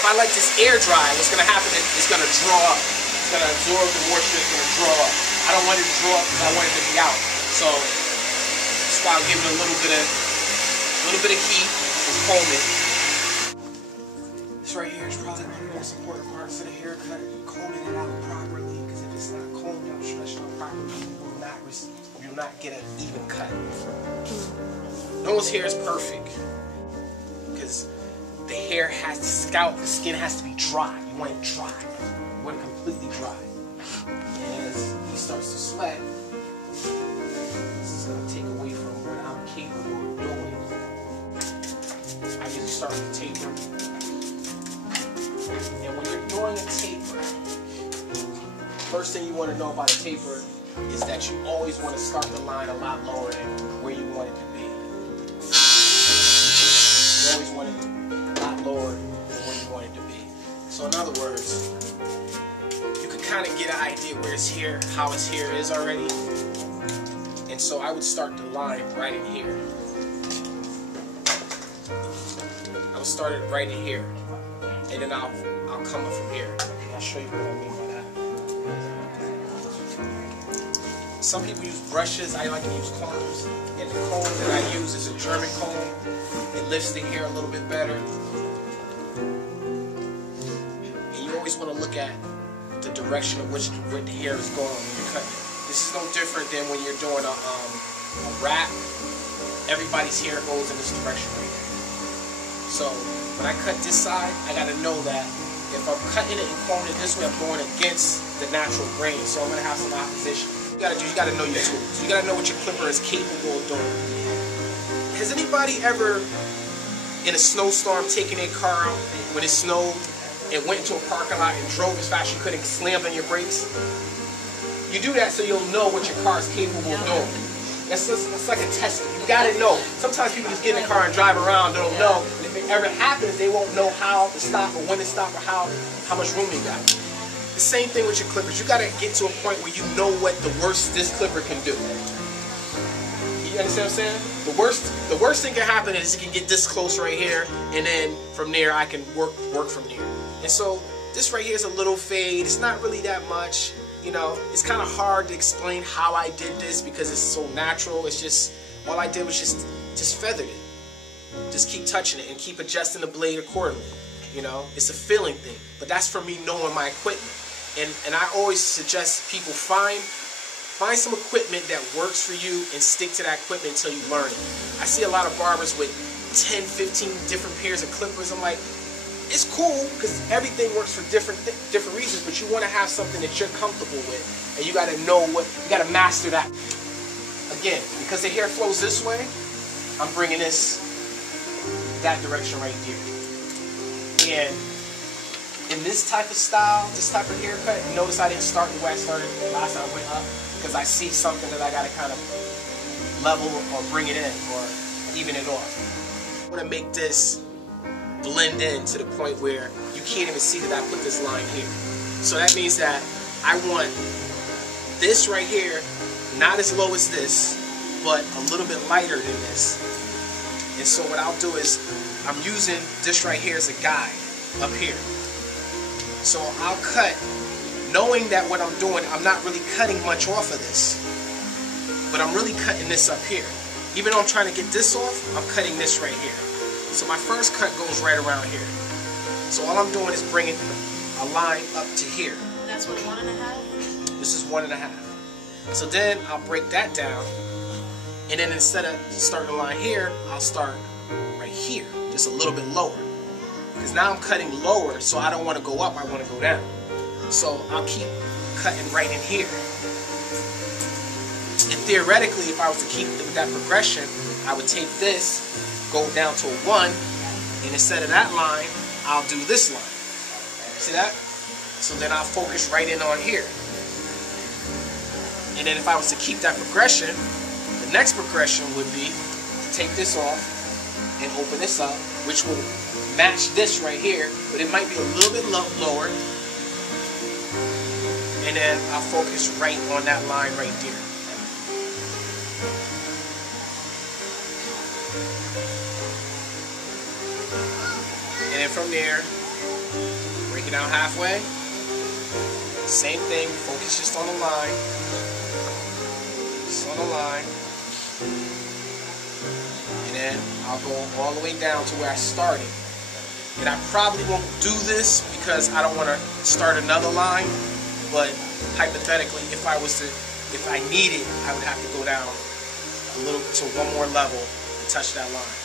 if I let this air dry, what's going to happen is it's going to draw up. It's going to absorb the moisture. It's going to draw up. I don't want it to draw up because I want it to be out. So that's why I'll give it a little bit of heat and comb it. This right here is probably one of the most important parts of the haircut, combing it out properly. Because if it's not combed out, stretched out properly, you will not get an even cut. No one's hair is perfect because the hair has to scalp, the skin has to be dry. You want it dry. You want it completely dry. And as he starts to sweat, this is going to take away from what I'm capable of doing. I usually start with taper. And when you're doing a taper, first thing you want to know about a taper is that you always want to start the line a lot lower than where you want it to be. You always want it a lot lower than where you want it to be. So in other words, you can kind of get an idea where his hair, how his hair is already. And so I would start the line right in here. I would start it right in here. And then I'll come up from here. I'll show you what I mean by that. Some people use brushes. I like to use combs. And the comb that I use is a German comb. It lifts the hair a little bit better. And you always want to look at the direction of which the hair is going when you're cutting it. This is no different than when you're doing a wrap. Everybody's hair goes in this direction right here. So when I cut this side, I got to know that if I'm cutting it and combing it this way, I'm going against the natural grain. So I'm going to have some opposition. You got to know your tools. You got to know what your clipper is capable of doing. Has anybody ever, in a snowstorm, taken their car out when it snowed and went into a parking lot and drove as fast as you could and slammed on your brakes? You do that so you'll know what your car is capable of doing. That's like a test. You gotta know. Sometimes people just get in the car and drive around, don't know. And if it ever happens, they won't know how to stop or when to stop or how much room you got. The same thing with your clippers. You gotta get to a point where you know what the worst this clipper can do. You understand what I'm saying? The worst thing can happen is it can get this close right here, and then from there I can work from there. And so this right here is a little fade. It's not really that much. You know, it's kind of hard to explain how I did this because it's so natural. It's just, all I did was just feathered it. Just keep touching it and keep adjusting the blade accordingly. You know, it's a feeling thing. But that's for me knowing my equipment. And I always suggest people find some equipment that works for you and stick to that equipment until you learn it. I see a lot of barbers with 10, 15 different pairs of clippers. I'm like, it's cool because everything works for different reasons, but you want to have something that you're comfortable with, and you got to know you got to master that. Again, because the hair flows this way, I'm bringing that direction right here. And in this type of style, this type of haircut, notice I didn't start the way I started last time I went up, because I see something that I got to kind of level or bring it in or even it off. I want to make this blend in to the point where you can't even see that I put this line here. So that means that I want this right here not as low as this, but a little bit lighter than this. And so what I'll do is I'm using this right here as a guide up here. So I'll cut knowing that what I'm doing, I'm not really cutting much off of this, but I'm really cutting this up here. Even though I'm trying to get this off, I'm cutting this right here. So my first cut goes right around here. So all I'm doing is bringing a line up to here. And that's what, 1.5? This is 1.5. So then I'll break that down, and then instead of starting the line here, I'll start right here, just a little bit lower. Because now I'm cutting lower, so I don't want to go up, I want to go down. So I'll keep cutting right in here. And theoretically, if I was to keep that progression, I would take this, go down to a 1, and instead of that line, I'll do this line. See that? So then I'll focus right in on here. And then if I was to keep that progression, the next progression would be to take this off and open this up, which will match this right here, but it might be a little bit lower. And then I'll focus right on that line right there. And then from there, Break it out halfway. Same thing, focus just on the line. Just on the line. And then I'll go all the way down to where I started. And I probably won't do this because I don't want to start another line, but hypothetically, if I needed, I would have to go down a little to one more level and touch that line.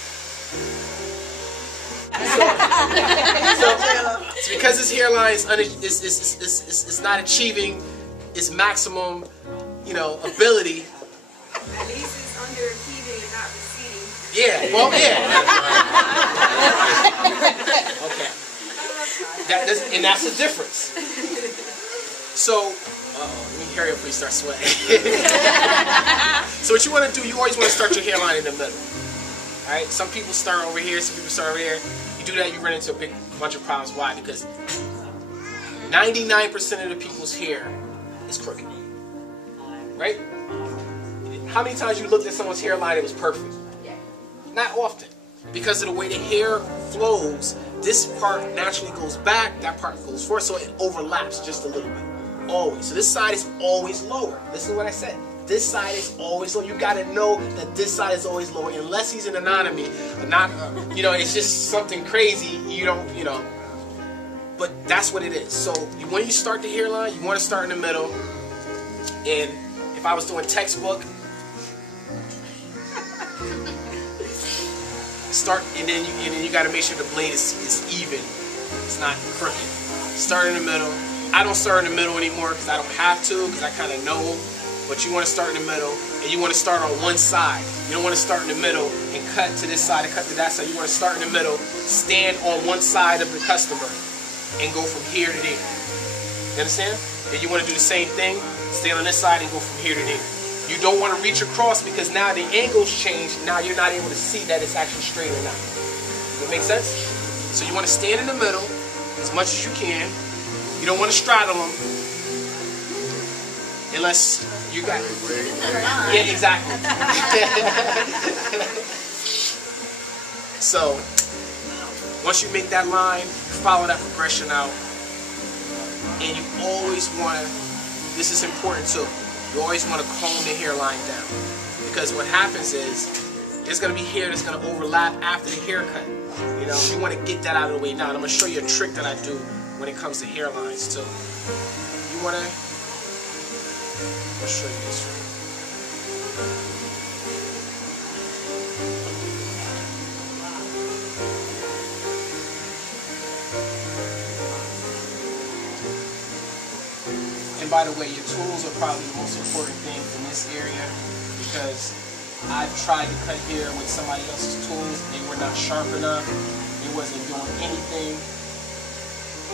So because his hairline is not achieving its maximum, ability. At least it's underachieving and not receding. Yeah, well, yeah. Okay. And that's the difference. So, let me hurry up before you start sweating. So what you want to do, you always want to start your hairline in the middle. Alright? Some people start over here, some people start over here. You do that, you run into a big bunch of problems. Why? Because 99% of the people's hair is crooked. Right? How many times you looked at someone's hairline, it was perfect? Not often. Because of the way the hair flows, this part naturally goes back, that part goes forward, so it overlaps just a little bit. Always. So this side is always lower. Listen to what I said. This side is always low. You got to know that this side is always lower. Unless he's an anatomy, it's just something crazy. But that's what it is. So when you start the hairline, you want to start in the middle. And if I was doing textbook, start, and then you got to make sure the blade is even. It's not crooked. Start in the middle. I don't start in the middle anymore because I don't have to, because I kind of know. But you want to start in the middle, and you want to start on one side. You don't want to start in the middle and cut to this side and cut to that side. You want to start in the middle, stand on one side of the customer, and go from here to there. You understand? And you want to do the same thing, stand on this side and go from here to there. You don't want to reach across because now the angles change. Now you're not able to see that it's actually straight or not. Does that make sense? So you want to stand in the middle as much as you can. You don't want to straddle them unless you got it. Yeah, exactly. So once you make that line, follow that progression out, and you always want to. This is important too. You always want to comb the hairline down, because what happens is there's going to be hair that's going to overlap after the haircut. You want to get that out of the way now. And I'm going to show you a trick that I do when it comes to hairlines too. You want to, I'll show you this trick. And by the way, your tools are probably the most important thing in this area, because I've tried to cut hair with somebody else's tools. They were not sharp enough. It wasn't doing anything.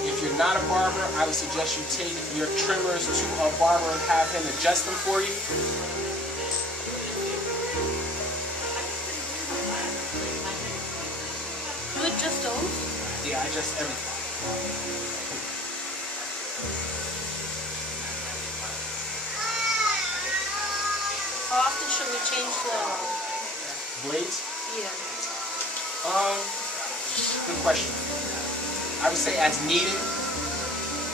If you're not a barber, I would suggest you take your trimmers to a barber and have him adjust them for you. You adjust those? Yeah, I adjust everything. How often should we change the blades? Yeah. Good question. I would say as needed.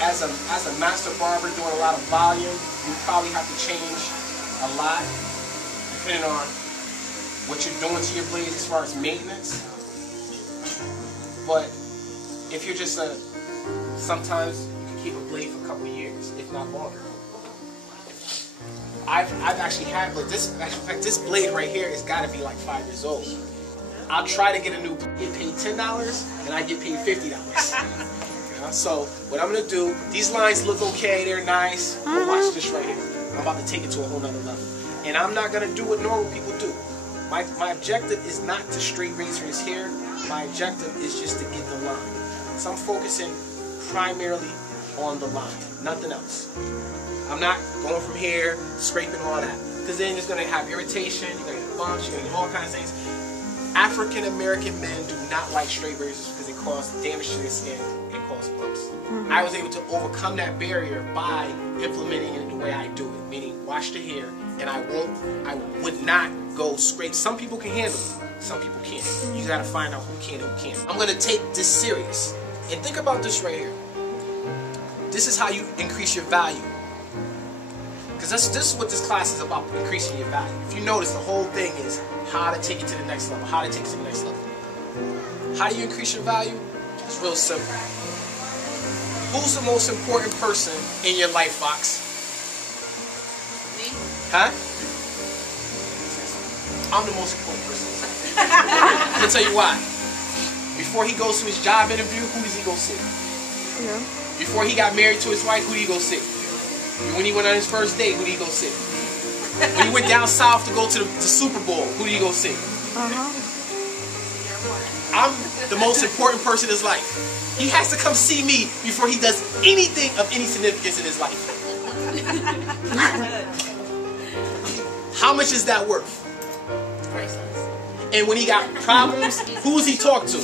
As a master barber doing a lot of volume, you probably have to change a lot depending on what you're doing to your blades as far as maintenance. But if you're just sometimes you can keep a blade for a couple of years, if not longer. I've actually had, but in fact, this blade right here has got to be like 5 years old. I'll try to get a new blade, get paid $10, and I get paid $50. So what I'm gonna do, these lines look okay, they're nice, but watch this right here. I'm about to take it to a whole nother level. And I'm not gonna do what normal people do. My objective is not to straight razor his hair. My objective is just to get the line. So I'm focusing primarily on the line, nothing else. I'm not going from here, scraping all that, because then you're just gonna have irritation, you're gonna get bumps, you're gonna get all kinds of things. African American men do not like straight razors because it causes damage to their skin and causes bumps. I was able to overcome that barrier by implementing it the way I do it, meaning wash the hair, and I would not go scrape. Some people can handle it, some people can't. You gotta find out who can and who can't. I'm gonna take this serious. And think about this right here. This is how you increase your value. Because this is what this class is about, increasing your value. If you notice, the whole thing is how to take it to the next level. How to take it to the next level. How do you increase your value? It's real simple. Who's the most important person in your life, Fox? Me? Huh? I'm the most important person. I'm going to tell you why. Before he goes to his job interview, who does he go see? Yeah. Before he got married to his wife, who did he go see? When he went on his first date, who did he go see? When he went down south to go to the Super Bowl, who did he go see? I'm the most important person in his life. He has to come see me before he does anything of any significance in his life. How much is that worth? And when he got problems, who does he talk to?